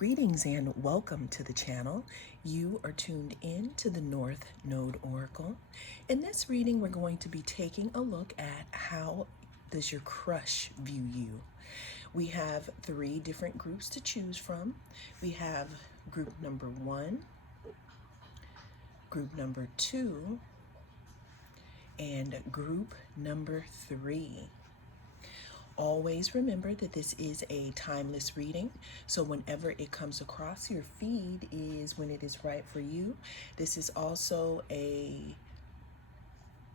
Greetings and welcome to the channel. You are tuned in to the North Node Oracle. In this reading, we're going to be taking a look at how does your crush view you. We have 3 different groups to choose from. We have group number 1, group number 2, and group number 3. Always remember that this is a timeless reading, so whenever it comes across your feed is when it is right for you. This is also a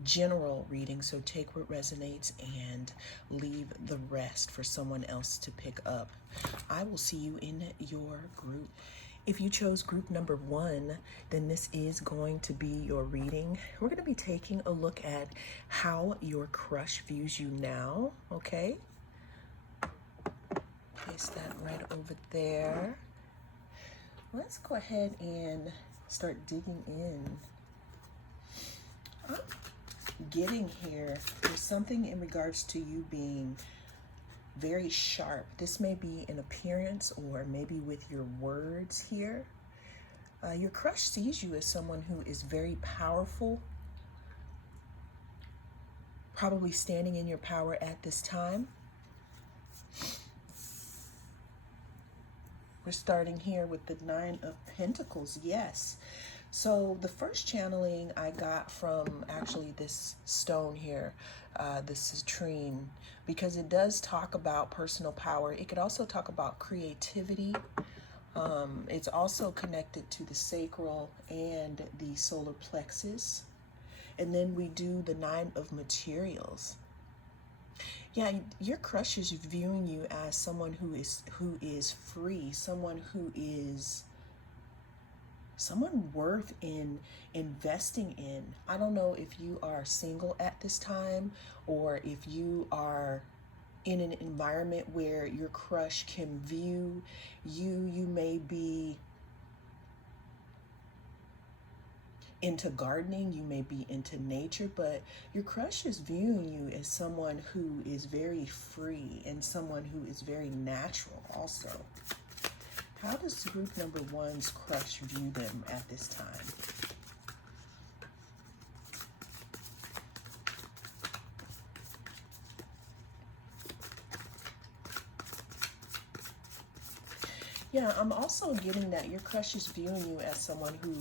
general reading, so take what resonates and leave the rest for someone else to pick up. I will see you in your group. If you chose group number 1, then this is going to be your reading. We're going to be taking a look at how your crush views you now, okay? Place that right over there. Let's go ahead and start digging in. I'm getting here, there's something in regards to you being very sharp. This may be an appearance or maybe with your words here. Your crush sees you as someone who is very powerful, probably standing in your power at this time. We're starting here with the 9 of Pentacles, yes. So the first channeling I got from actually this stone here, this citrine, because it does talk about personal power. It could also talk about creativity. It's also connected to the sacral and the solar plexus. And then we do the 9 of materials. Yeah, your crush is viewing you as someone who is free, someone worth in investing in. I don't know if you are single at this time or if you are in an environment where your crush can view you. You may be into gardening, you may be into nature, but your crush is viewing you as someone who is very free and someone who is very natural also. How does group number 1's crush view them at this time? Yeah, I'm also getting that your crush is viewing you as someone who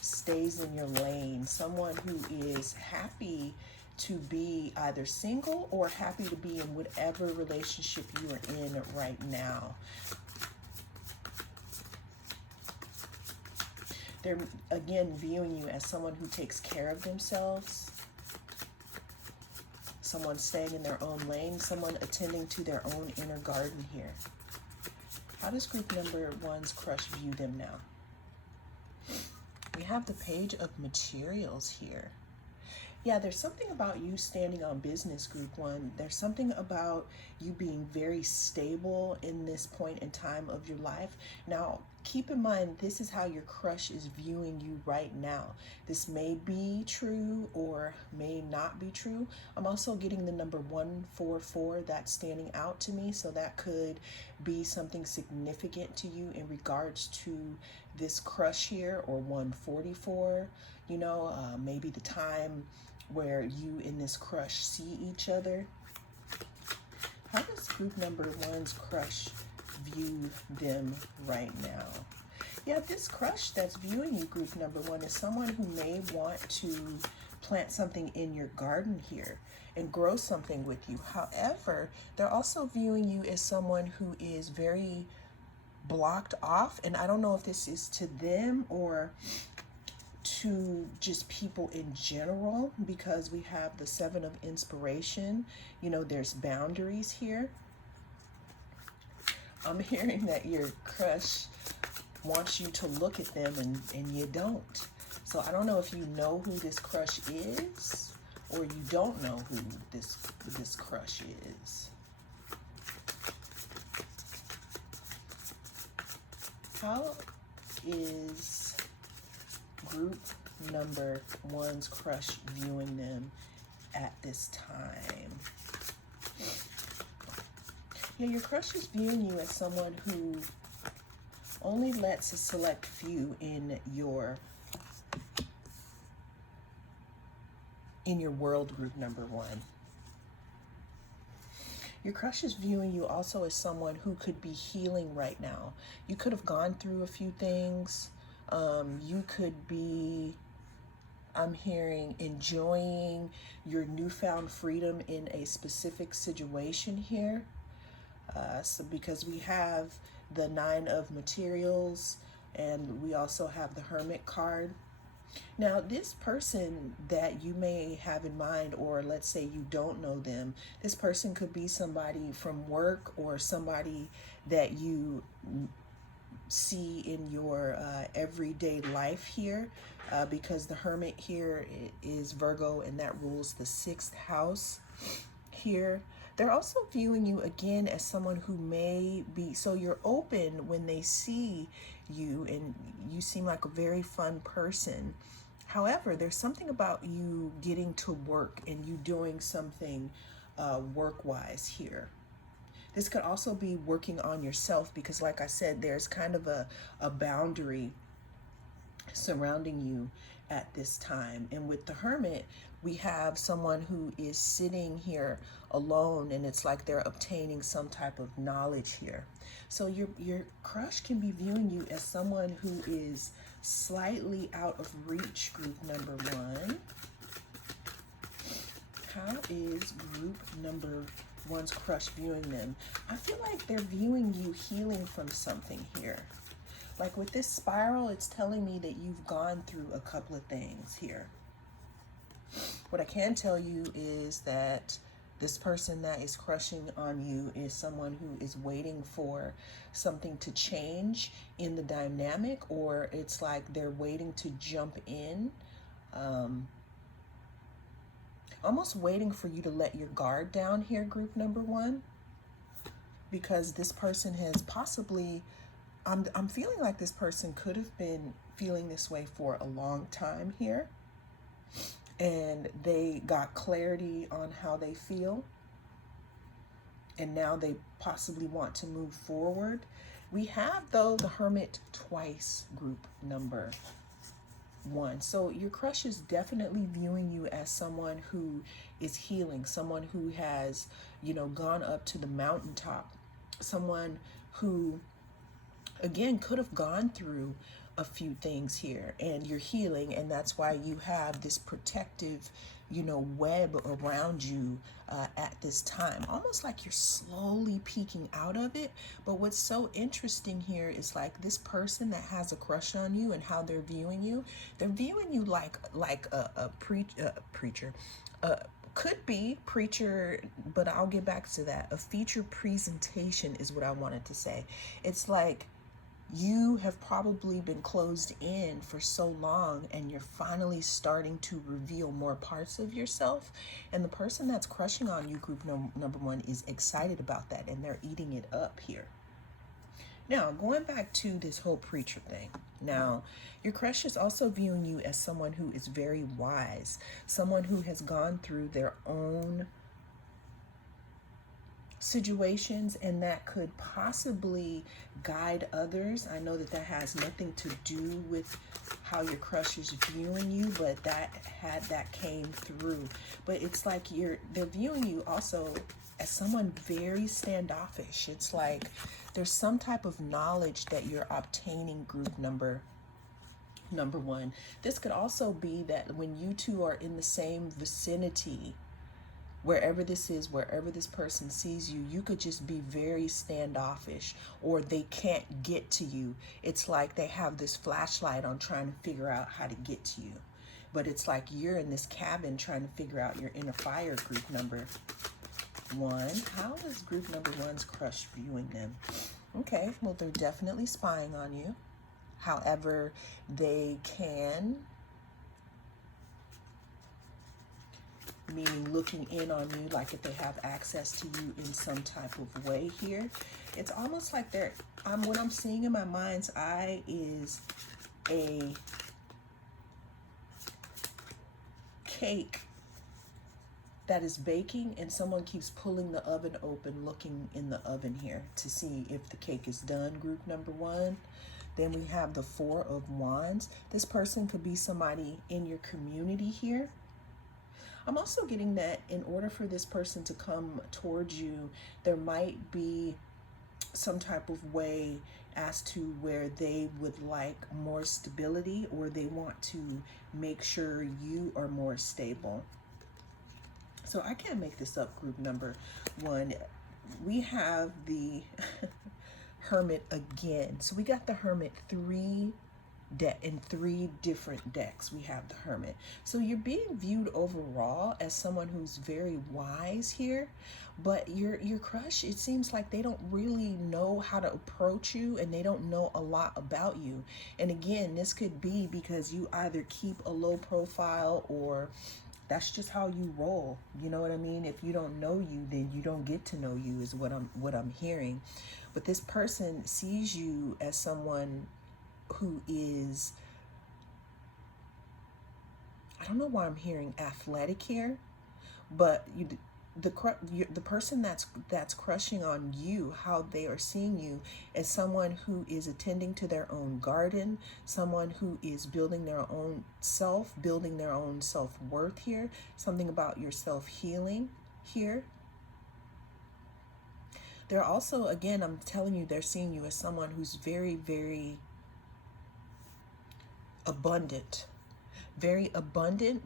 stays in your lane, someone who is happy to be either single or happy to be in whatever relationship you are in right now. They're, again, viewing you as someone who takes care of themselves, someone staying in their own lane, someone attending to their own inner garden here. How does group number 1's crush view them now? We have the Page of Materials here. Yeah, there's something about you standing on business, group 1. There's something about you being very stable in this point in time of your life. Now, keep in mind, this is how your crush is viewing you right now. This may be true or may not be true. I'm also getting the number 144 that's standing out to me, so that could be something significant to you in regards to this crush here, or 144, you know, maybe the time where you and this crush see each other. How does group number 1's crush view them right now? Yeah, this crush that's viewing you, group number 1, is someone who may want to plant something in your garden here and grow something with you. However, they're also viewing you as someone who is very blocked off, and I don't know if this is to them or to just people in general, because we have the 7 of Inspiration. You know, there's boundaries here. I'm hearing that your crush wants you to look at them and you don't. So I don't know if you know who this crush is or you don't know who this crush is. How is group number 1's crush viewing them at this time? Yeah, your crush is viewing you as someone who only lets a select few in your world group number one. Your crush is viewing you also as someone who could be healing right now. You could have gone through a few things. You could be, I'm hearing, enjoying your newfound freedom in a specific situation here. So because we have the Nine of Materials and we also have the Hermit card. Now, this person that you may have in mind, or let's say you don't know them, this person could be somebody from work or somebody that you see in your everyday life here, because the Hermit here is Virgo and that rules the 6th house here. They're also viewing you again as someone who may be, so you're open when they see you and you seem like a very fun person. However, there's something about you getting to work and you doing something work-wise here. This could also be working on yourself because, like I said, there's kind of a boundary surrounding you at this time. And with the Hermit, we have someone who is sitting here alone and it's like they're obtaining some type of knowledge here. So your crush can be viewing you as someone who is slightly out of reach, group number one. How is group number one's crush viewing them? I feel like they're viewing you healing from something here. Like with this spiral, it's telling me that you've gone through a couple of things here. What I can tell you is that this person that is crushing on you is someone who is waiting for something to change in the dynamic, or it's like they're waiting to jump in, almost waiting for you to let your guard down here, group number one, because this person has possibly, I'm feeling like this person could have been feeling this way for a long time here, and they got clarity on how they feel, and now they possibly want to move forward. We have, though, the Hermit twice, group number one. So your crush is definitely viewing you as someone who is healing, someone who has, you know, gone up to the mountaintop, someone who, again, could have gone through a few things here, and you're healing, and that's why you have this protective, you know, web around you at this time, almost like you're slowly peeking out of it. But what's so interesting here is like this person that has a crush on you and how they're viewing you. They're viewing you like a preacher, could be preacher, but I'll get back to that. A feature presentation is what I wanted to say. It's like you have probably been closed in for so long and you're finally starting to reveal more parts of yourself. And the person that's crushing on you, group number one, is excited about that and they're eating it up here. Now, going back to this whole preacher thing. Now, your crush is also viewing you as someone who is very wise, someone who has gone through their own situations, and that could possibly guide others. I know that that has nothing to do with how your crush is viewing you, but that came through. But it's like they're viewing you also as someone very standoffish. It's like there's some type of knowledge that you're obtaining, group number one. This could also be that when you two are in the same vicinity, wherever this is, wherever this person sees you, you could just be very standoffish, or they can't get to you. It's like they have this flashlight on trying to figure out how to get to you. But it's like you're in this cabin trying to figure out your inner fire, group number one. How is group number one's crush viewing them? Okay, well, they're definitely spying on you. However, they can, meaning looking in on you, like if they have access to you in some type of way here. It's almost like what I'm seeing in my mind's eye is a cake that is baking, and someone keeps pulling the oven open, looking in the oven here to see if the cake is done, group number one. Then we have the Four of Wands. This person could be somebody in your community here. I'm also getting that in order for this person to come towards you, there might be some type of way as to where they would like more stability, or they want to make sure you are more stable. So I can't make this up, group number one. We have the Hermit again. So we got the Hermit in three different decks. We have the Hermit. So you're being viewed overall as someone who's very wise here, but your crush, it seems like they don't really know how to approach you, and they don't know a lot about you. And again, this could be because you either keep a low profile, or that's just how you roll. You know what I mean? If you don't know you, then you don't get to know you, is what I'm hearing. But this person sees you as someone who is, I don't know why I'm hearing athletic here, but the person that's crushing on you, how they are seeing you as someone who is attending to their own garden, someone who is building their own self-worth here, something about your self-healing here. They're also, again, I'm telling you, they're seeing you as someone who's very, very abundant,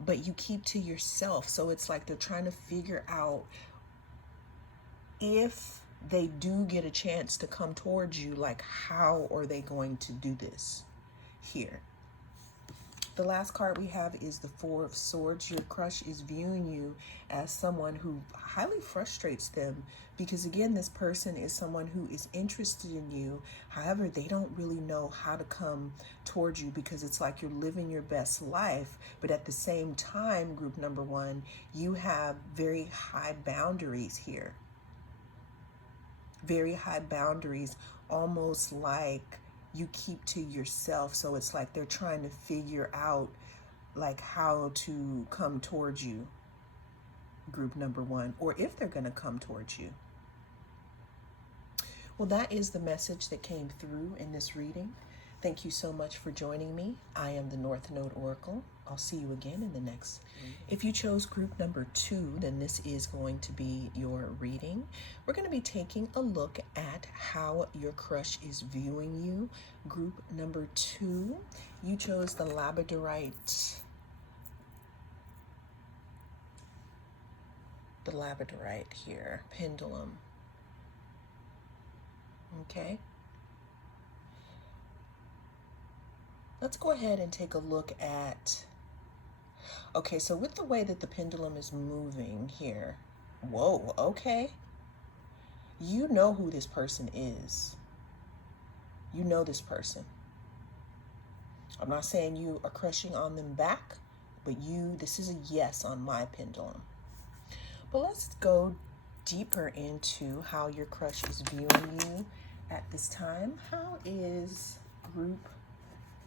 but you keep to yourself. So it's like they're trying to figure out if they do get a chance to come towards you, like how are they going to do this here. The last card we have is the Four of Swords. Your crush is viewing you as someone who highly frustrates them, because again, this person is someone who is interested in you. However, they don't really know how to come towards you, because it's like you're living your best life, but at the same time, group number one, you have very high boundaries here. Very high boundaries, almost like you keep to yourself. So it's like they're trying to figure out like how to come towards you, group number one, or if they're going to come towards you. Well, that is the message that came through in this reading. Thank you so much for joining me. I am the North Node Oracle. I'll see you again in the next. If you chose group number 2, then this is going to be your reading. We're going to be taking a look at how your crush is viewing you. Group number 2, you chose the labradorite. The labradorite here, pendulum. Okay. Let's go ahead and take a look at, okay, so with the way that the pendulum is moving here, whoa, okay. You know who this person is. You know this person. I'm not saying you are crushing on them back, but this is a yes on my pendulum. But let's go deeper into how your crush is viewing you at this time. How is group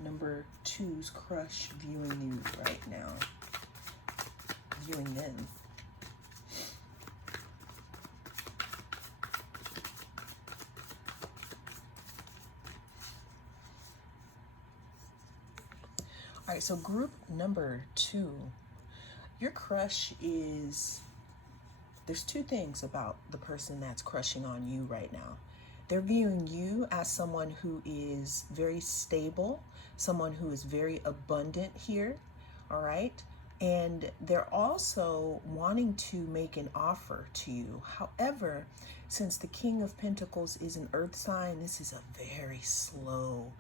number 2's crush viewing you right now? Viewing them. All right, so group number 2, your crush is, there's two things about the person that's crushing on you right now. They're viewing you as someone who is very stable, someone who is very abundant here, all right? And they're also wanting to make an offer to you. However, since the King of Pentacles is an earth sign, this is a very slow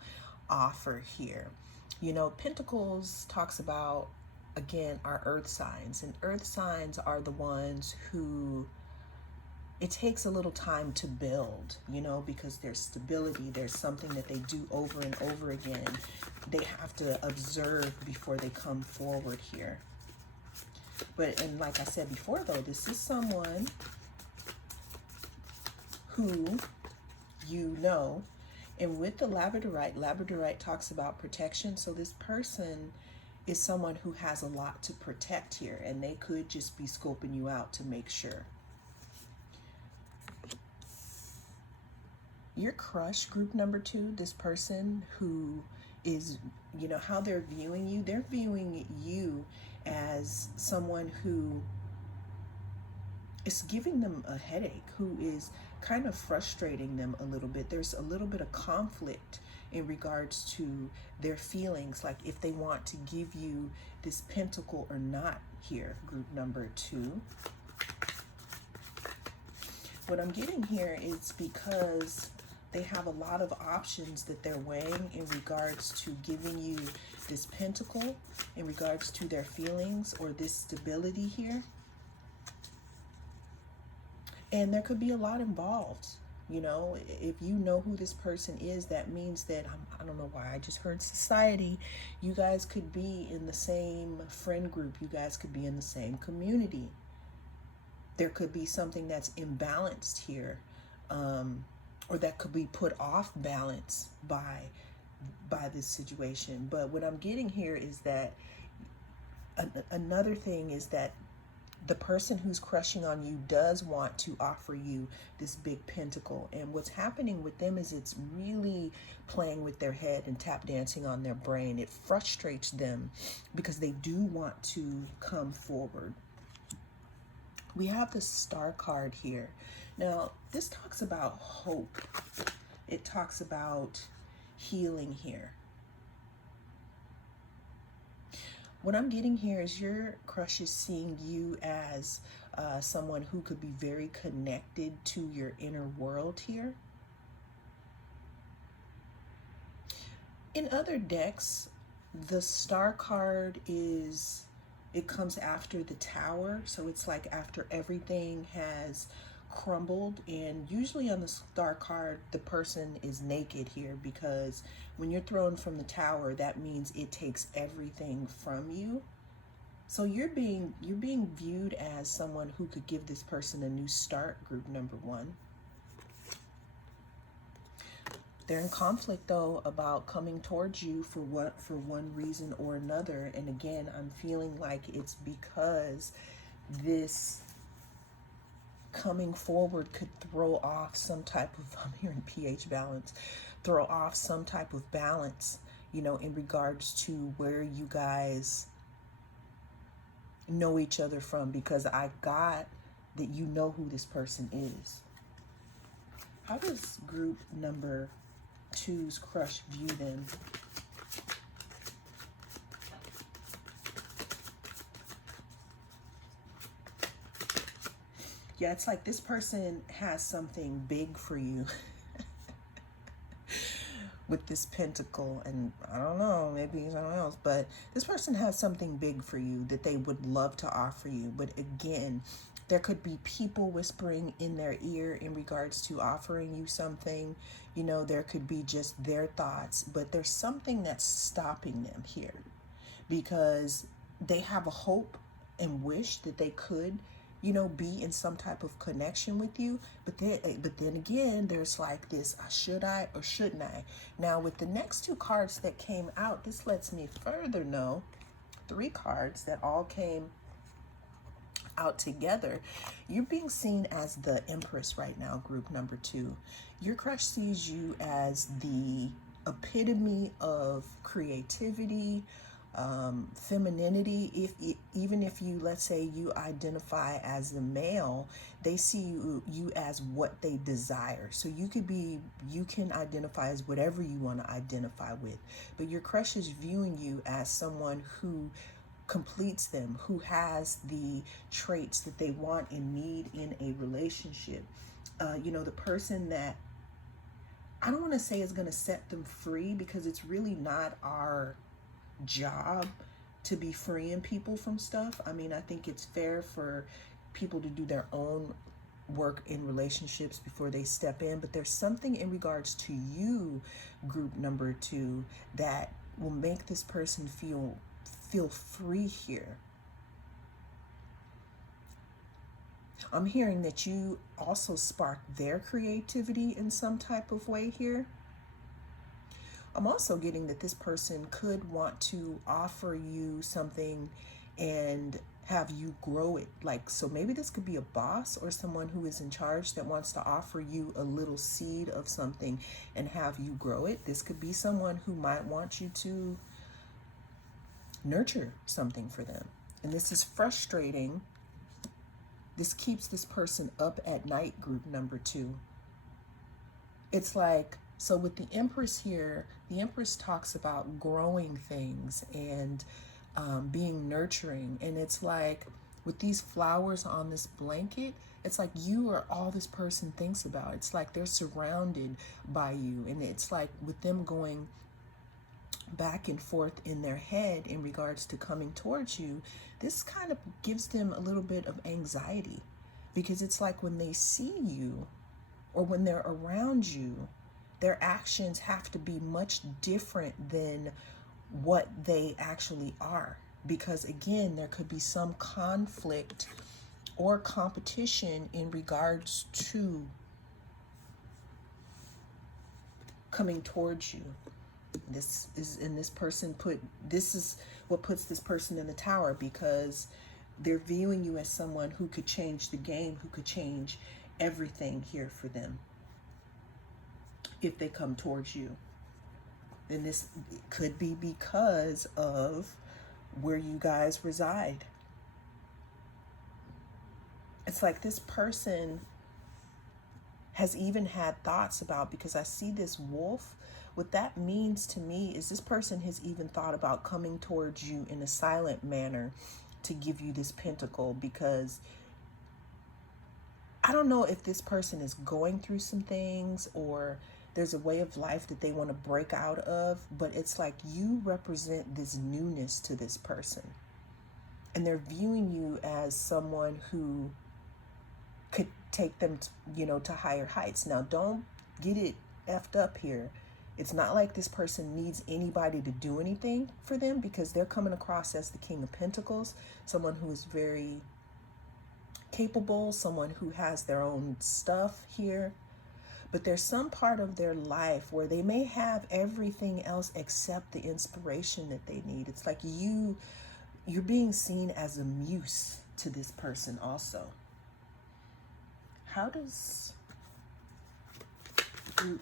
offer here. You know, Pentacles talks about, again, our earth signs, and earth signs are the ones who, it takes a little time to build, you know, because there's stability, there's something that they do over and over again. They have to observe before they come forward here. But, and like I said before though, this is someone who you know. And with the labradorite, labradorite talks about protection. So this person is someone who has a lot to protect here, and they could just be scoping you out to make sure. Your crush, group number 2, this person who is, you know, how they're viewing you as someone who is giving them a headache, who is kind of frustrating them a little bit. There's a little bit of conflict in regards to their feelings, like if they want to give you this pentacle or not here, group number 2. What I'm getting here is because they have a lot of options that they're weighing in regards to giving you this pentacle, in regards to their feelings or this stability here. And there could be a lot involved. You know, if you know who this person is, that means that, I don't know why I just heard society. You guys could be in the same friend group. You guys could be in the same community. There could be something that's imbalanced here, or that could be put off balance by this situation. But what I'm getting here is that another thing is that the person who's crushing on you does want to offer you this big pentacle. And what's happening with them is it's really playing with their head and tap dancing on their brain. It frustrates them because they do want to come forward. We have the Star card here. Now, this talks about hope. It talks about healing here. What I'm getting here is your crush is seeing you as someone who could be very connected to your inner world here. In other decks, the Star card is, it comes after the Tower. So it's like after everything has crumbled, and usually on the Star card the person is naked here, because when you're thrown from the Tower, that means it takes everything from you. So you're being viewed as someone who could give this person a new start, group number 1. They're in conflict though about coming towards you for one reason or another. And again, I'm feeling like it's because this coming forward could throw off some type of, I'm hearing pH balance, throw off some type of balance, you know, in regards to where you guys know each other from, because I got that you know who this person is. How does group number 2's crush view them? Yeah, it's like this person has something big for you with this pentacle, and I don't know, maybe something else, but this person has something big for you that they would love to offer you. But again, there could be people whispering in their ear in regards to offering you something. You know, there could be just their thoughts, but there's something that's stopping them here, because they have a hope and wish that they could, you know, be in some type of connection with you. But then again, there's like this, should I or shouldn't I? Now, with the next 2 cards that came out, this lets me further know, 3 cards that all came out together. You're being seen as the Empress right now, group number 2. Your crush sees you as the epitome of creativity, femininity. Even if you, let's say you identify as a male, they see you as what they desire. So you can identify as whatever you want to identify with, but your crush is viewing you as someone who completes them, who has the traits that they want and need in a relationship. You know, the person that, I don't want to say is going to set them free, because it's really not our job to be freeing people from stuff. I mean, I think it's fair for people to do their own work in relationships before they step in, but there's something in regards to you, group number 2, that will make this person feel free here. I'm hearing that you also spark their creativity in some type of way here. I'm also getting that this person could want to offer you something and have you grow it. Like, so maybe this could be a boss or someone who is in charge that wants to offer you a little seed of something and have you grow it. This could be someone who might want you to nurture something for them. And this is frustrating. This keeps this person up at night, group number 2. It's like, so with the Empress here, the Empress talks about growing things and being nurturing. And it's like with these flowers on this blanket, it's like you are all this person thinks about. It's like they're surrounded by you. And it's like with them going back and forth in their head in regards to coming towards you, this kind of gives them a little bit of anxiety, because it's like when they see you or when they're around you, their actions have to be much different than what they actually are. Because again, there could be some conflict or competition in regards to coming towards you. This is what puts this person in the tower, because they're viewing you as someone who could change the game, who could change everything here for them if they come towards you. And this could be because of where you guys reside. It's like this person has even had thoughts about, because I see this wolf, what that means to me is this person has even thought about coming towards you in a silent manner to give you this pentacle, because I don't know if this person is going through some things or there's a way of life that they want to break out of, but it's like you represent this newness to this person. And they're viewing you as someone who could take them to higher heights. Now, don't get it effed up here. It's not like this person needs anybody to do anything for them, because they're coming across as the King of Pentacles, someone who is very capable, someone who has their own stuff here. But there's some part of their life where they may have everything else except the inspiration that they need. It's like you're being seen as a muse to this person also. How does group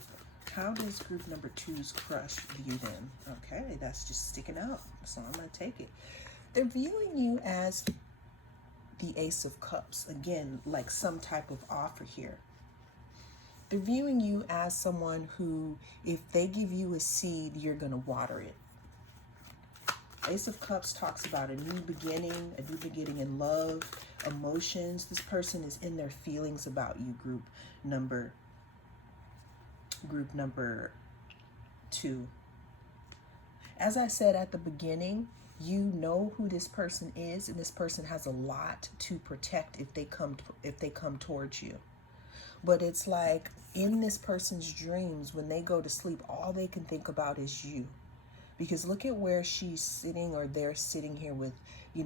number 2's crush view them? Okay, that's just sticking out, so I'm going to take it. They're viewing you as the Ace of Cups. Again, like some type of offer here. They're viewing you as someone who, if they give you a seed, you're going to water it. Ace of Cups talks about a new beginning in love, emotions. This person is in their feelings about you, group number 2. As I said at the beginning, you know who this person is, and this person has a lot to protect if they come towards you. But it's like in this person's dreams, when they go to sleep, all they can think about is you. Because look at where she's sitting, or they're sitting here with,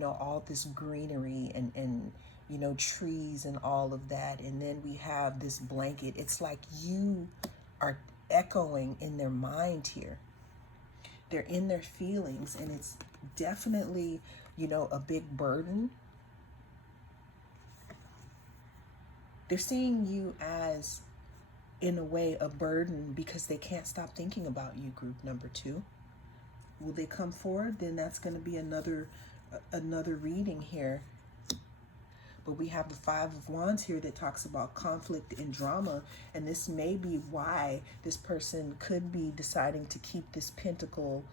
all this greenery and trees and all of that. And then we have this blanket. It's like you are echoing in their mind here. They're in their feelings, and it's definitely, a big burden. They're seeing you as, in a way, a burden, because they can't stop thinking about you, group number 2. Will they come forward? Then that's going to be another reading here. But we have the 5 of Wands here that talks about conflict and drama, and this may be why this person could be deciding to keep this pentacle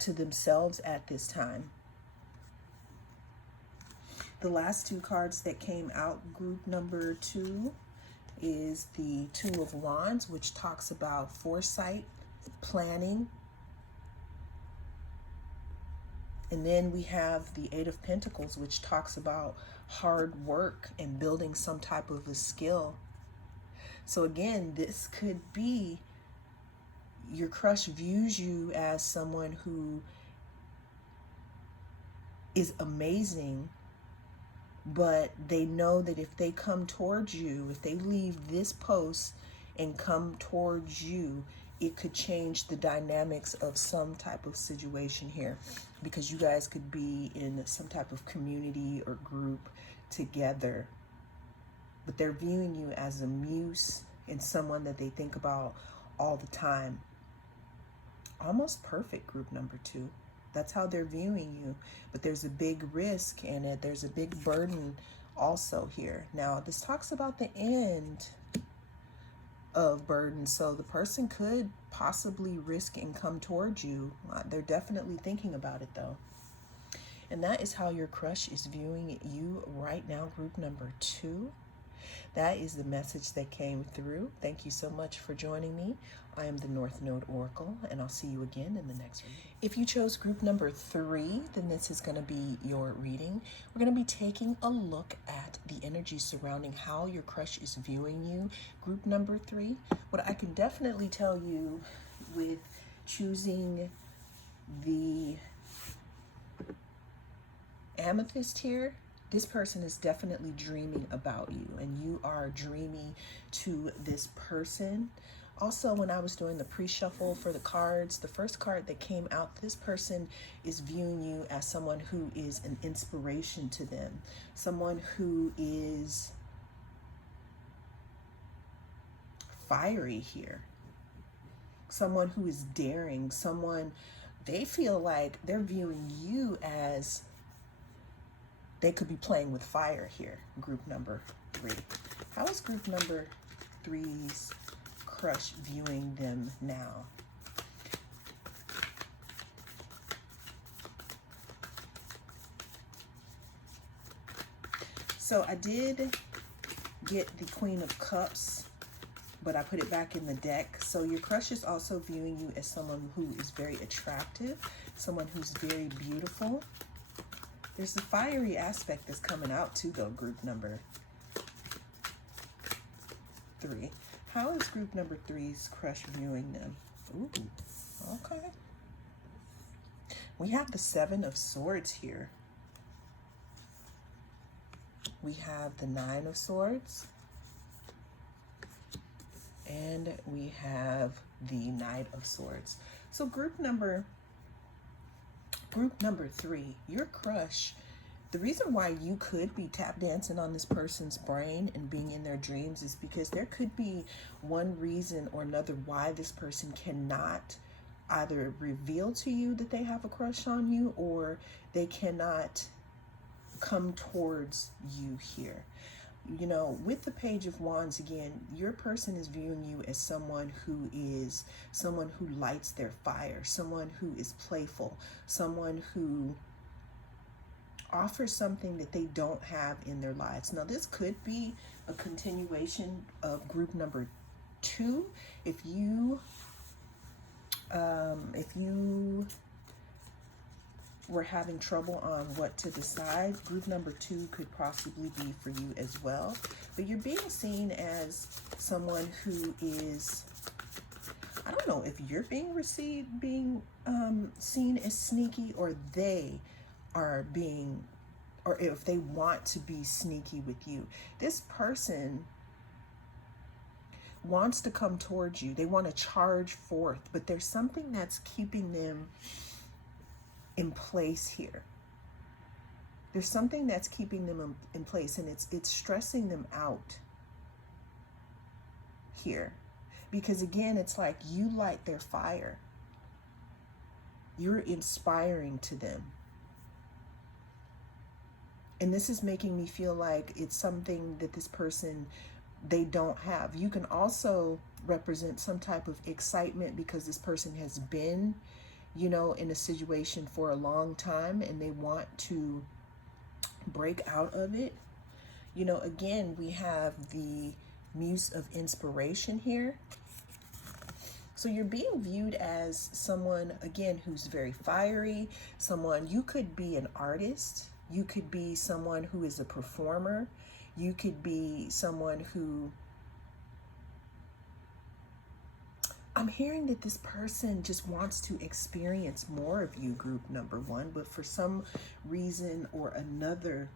to themselves at this time. The last 2 cards that came out, group number 2, is the 2 of Wands, which talks about foresight, planning. And then we have the 8 of Pentacles, which talks about hard work and building some type of a skill. So again, this could be your crush views you as someone who is amazing, but they know that if they come towards you, if they leave this post and come towards you, it could change the dynamics of some type of situation here, because you guys could be in some type of community or group together, but they're viewing you as a muse and someone that they think about all the time. Almost perfect, group number 2. That's how they're viewing you, but there's a big risk in it. There's a big burden also here. Now, this talks about the end of burden, so the person could possibly risk and come towards you. They're definitely thinking about it though. And that is how your crush is viewing you right now, group number 2. That is the message that came through. Thank you so much for joining me. I am the North Node Oracle, and I'll see you again in the next reading. If you chose group number 3, then this is going to be your reading. We're going to be taking a look at the energy surrounding how your crush is viewing you. Group number 3, what I can definitely tell you with choosing the amethyst here, this person is definitely dreaming about you, and you are dreamy to this person. Also, when I was doing the pre-shuffle for the cards, the first card that came out, this person is viewing you as someone who is an inspiration to them, someone who is fiery here, someone who is daring, someone, they feel like they're viewing you as they could be playing with fire here, group number 3. How is group number 3's crush viewing them now? So I did get the Queen of Cups, but I put it back in the deck. So your crush is also viewing you as someone who is very attractive, someone who's very beautiful. There's a fiery aspect that's coming out too, though, group number 3. How is group number 3's crush viewing them? Ooh, okay. We have the 7 of Swords here. We have the 9 of Swords. And we have the Knight of Swords. So group number 3, your crush, the reason why you could be tap dancing on this person's brain and being in their dreams is because there could be one reason or another why this person cannot either reveal to you that they have a crush on you, or they cannot come towards you here. You know, with the Page of Wands, again, your person is viewing you as someone who lights their fire, someone who is playful, someone who offers something that they don't have in their lives. Now, this could be a continuation of group number 2. If you were having trouble on what to decide, group number 2 could possibly be for you as well. But you're being seen as someone who is, I don't know if you're being seen as sneaky, or they are being, or if they want to be sneaky with you. This person wants to come towards you. They want to charge forth, but there's something that's keeping them in place here. There's something that's keeping them in place, and it's stressing them out here, because again, it's like you light their fire. You're inspiring to them, and this is making me feel like it's something that this person, they don't have. You can also represent some type of excitement because this person has been, you know, in a situation for a long time and they want to break out of it. You know, again, we have the Muse of Inspiration here. So you're being viewed as someone, again, who's very fiery, someone, you could be an artist, you could be someone who is a performer, you could be someone who, I'm hearing that this person just wants to experience more of you, group number 1, but for some reason or another,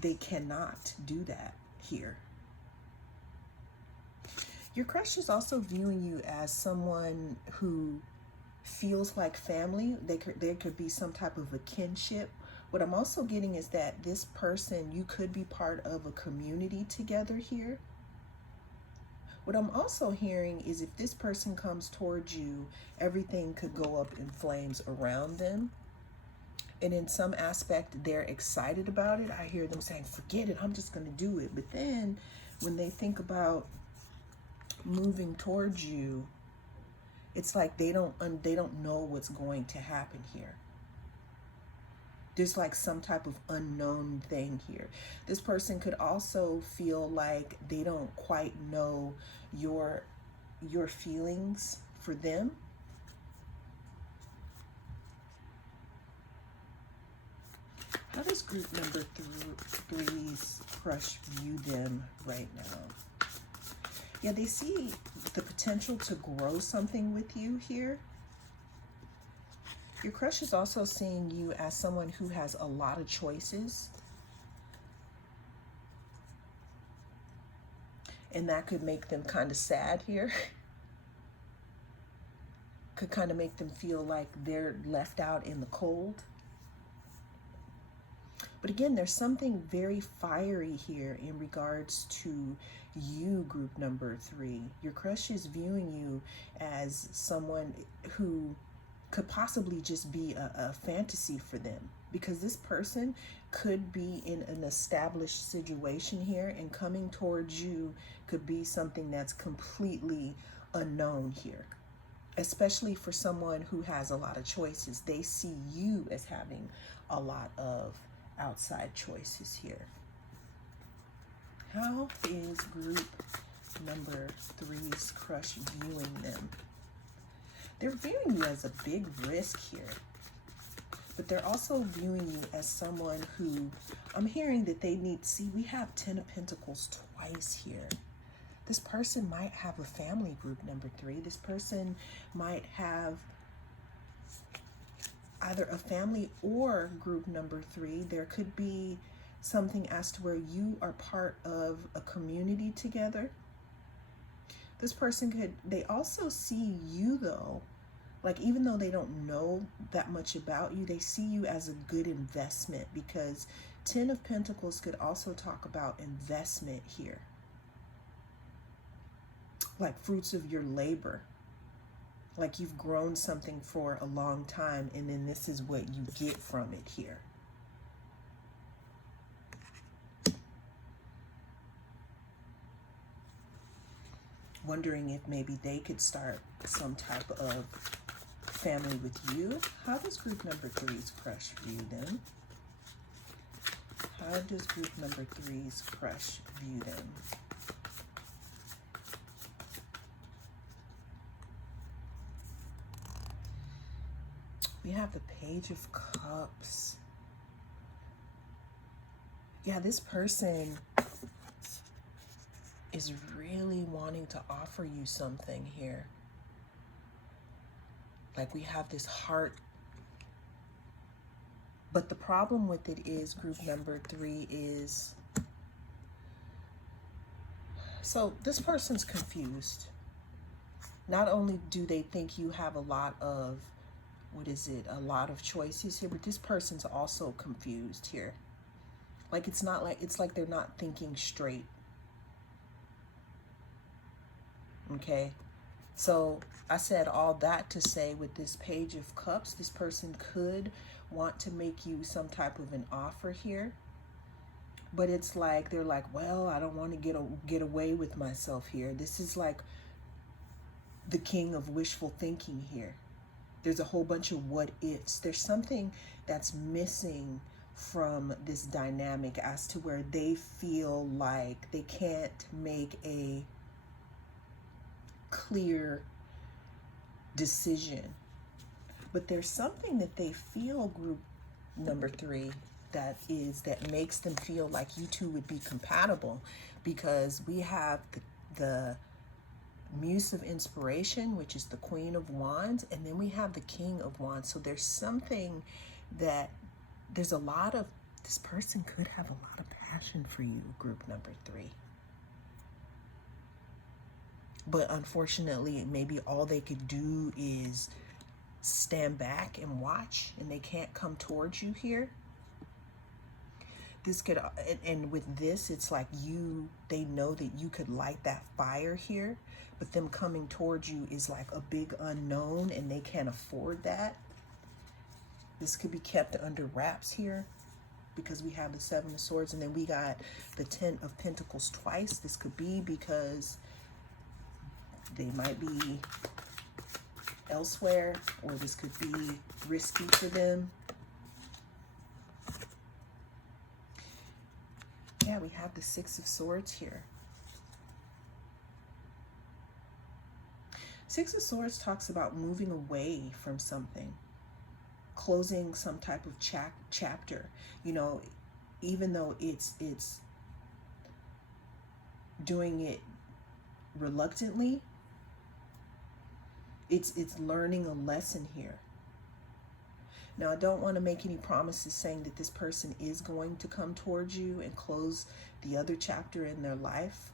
they cannot do that here. Your crush is also viewing you as someone who feels like family. There could be some type of a kinship. What I'm also getting is that this person, you could be part of a community together here. What I'm also hearing is if this person comes towards you, everything could go up in flames around them. And in some aspect, they're excited about it. I hear them saying, forget it, I'm just going to do it. But then when they think about moving towards you, it's like they don't know what's going to happen here. There's like some type of unknown thing here. This person could also feel like they don't quite know your feelings for them. How does group number three's crush view them right now? Yeah, they see the potential to grow something with you here. Your crush is also seeing you as someone who has a lot of choices. And that could make them kind of sad here. Could kind of make them feel like they're left out in the cold. But again, there's something very fiery here in regards to you, group number three. Your crush is viewing you as someone who could possibly just be a fantasy for them, because this person could be in an established situation here, and coming towards you could be something that's completely unknown here, especially for someone who has a lot of choices. They see you as having a lot of outside choices here. How is group number three's crush viewing them? They're viewing you as a big risk here, but they're also viewing you as someone who, I'm hearing that they need, see, we have 10 of Pentacles twice here. This person might have a family, group number three. This person might have either a family or group number three. There could be something as to where you are part of a community together. This person could, they also see you though, like even though they don't know that much about you, they see you as a good investment, because 10 of Pentacles could also talk about investment here. Like fruits of your labor. Like you've grown something for a long time, and then this is what you get from it here. Wondering if maybe they could start some type of family with you. How does group number three's crush view them? How does group number three's crush view them? We have the Page of Cups. Yeah, this person is really wanting to offer you something here. Like we have this heart. But the problem with it is group number three is, so this person's confused. Not only do they think you have a lot of, a lot of choices here, but this person's also confused here. Like it's like they're not thinking straight. Okay, so I said all that to say, with this Page of Cups, this person could want to make you some type of an offer here, but it's like they're like, well, I don't want to get away with myself here. This is like the king of wishful thinking here. There's a whole bunch of what ifs. There's something that's missing from this dynamic as to where they feel like they can't make a clear decision. But there's something that they feel, group number three, that makes them feel like you two would be compatible, because we have the Muse of Inspiration, which is the Queen of Wands, and then we have the King of Wands. So there's something that there's a lot of, this person could have a lot of passion for you, group number three. But unfortunately, maybe all they could do is stand back and watch, and they can't come towards you here. This could, and with this, it's like they know that you could light that fire here, but them coming towards you is like a big unknown, and they can't afford that. This could be kept under wraps here because we have the Seven of Swords, and then we got the Ten of Pentacles twice. This could be because they might be elsewhere, or this could be risky for them. Yeah, we have the Six of Swords here. Six of Swords talks about moving away from something, closing some type of chapter. You know, even though it's doing it reluctantly, it's learning a lesson here. Now, I don't want to make any promises saying that this person is going to come towards you and close the other chapter in their life,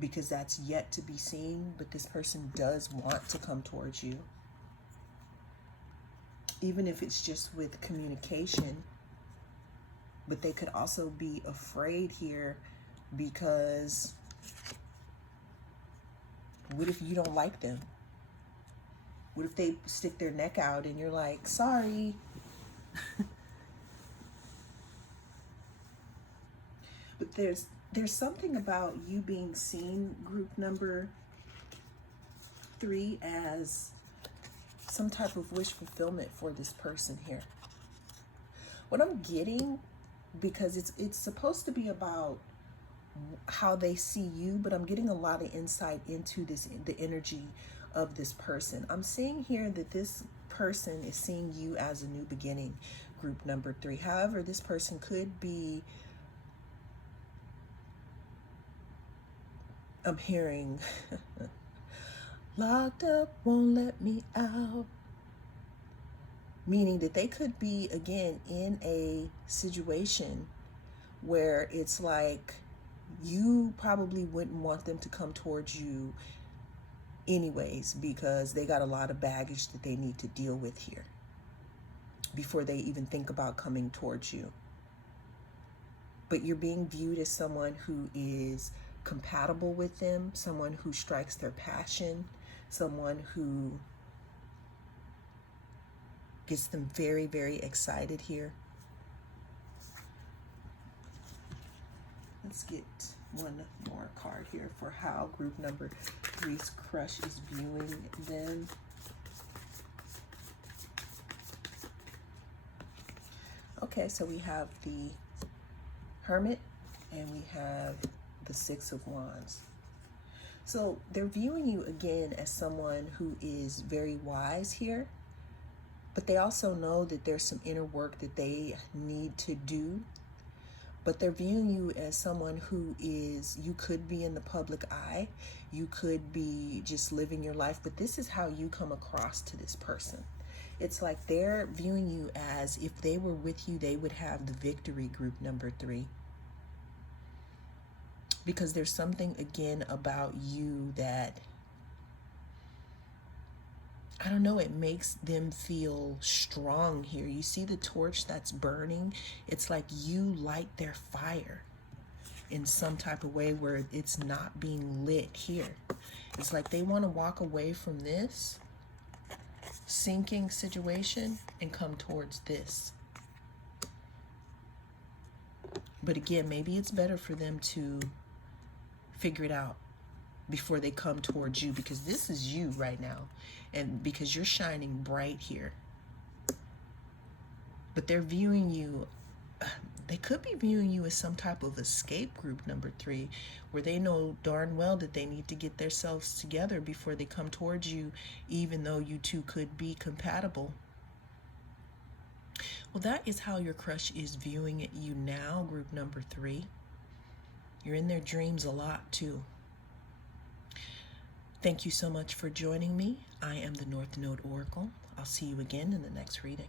because that's yet to be seen, but this person does want to come towards you. Even if it's just with communication, but they could also be afraid here because what if you don't like them? What if they stick their neck out and you're like, sorry? But there's something about you being seen, group number 3, as some type of wish fulfillment for this person here. What I'm getting, because it's supposed to be about how they see you, but I'm getting a lot of insight into the energy of this person. I'm seeing here that this person is seeing you as a new beginning, group number 3. However, this person could be, I'm hearing, locked up, won't let me out. Meaning that they could be, again, in a situation where it's like you probably wouldn't want them to come towards you anyways, because they got a lot of baggage that they need to deal with here before they even think about coming towards you. But you're being viewed as someone who is compatible with them, someone who strikes their passion, someone who gets them very, very excited here. Let's get one more card here for how group number 3's crush is viewing them. Okay, so we have the Hermit and we have the Six of Wands. So they're viewing you again as someone who is very wise here, but they also know that there's some inner work that they need to do. But they're viewing you as someone who is, you could be in the public eye, you could be just living your life, but this is how you come across to this person. It's like they're viewing you as if they were with you, they would have the victory, group number 3. Because there's something, again, about you that, I don't know, it makes them feel strong here. You see the torch that's burning? It's like you light their fire in some type of way where it's not being lit here. It's like they want to walk away from this sinking situation and come towards this. But again, maybe it's better for them to figure it out before they come towards you, because this is you right now, and because you're shining bright here. But they're viewing you, they could be viewing you as some type of escape, group number 3, where they know darn well that they need to get themselves together before they come towards you, even though you two could be compatible. Well, that is how your crush is viewing you now, group number 3. You're in their dreams a lot too. Thank you so much for joining me. I am the North Node Oracle. I'll see you again in the next reading.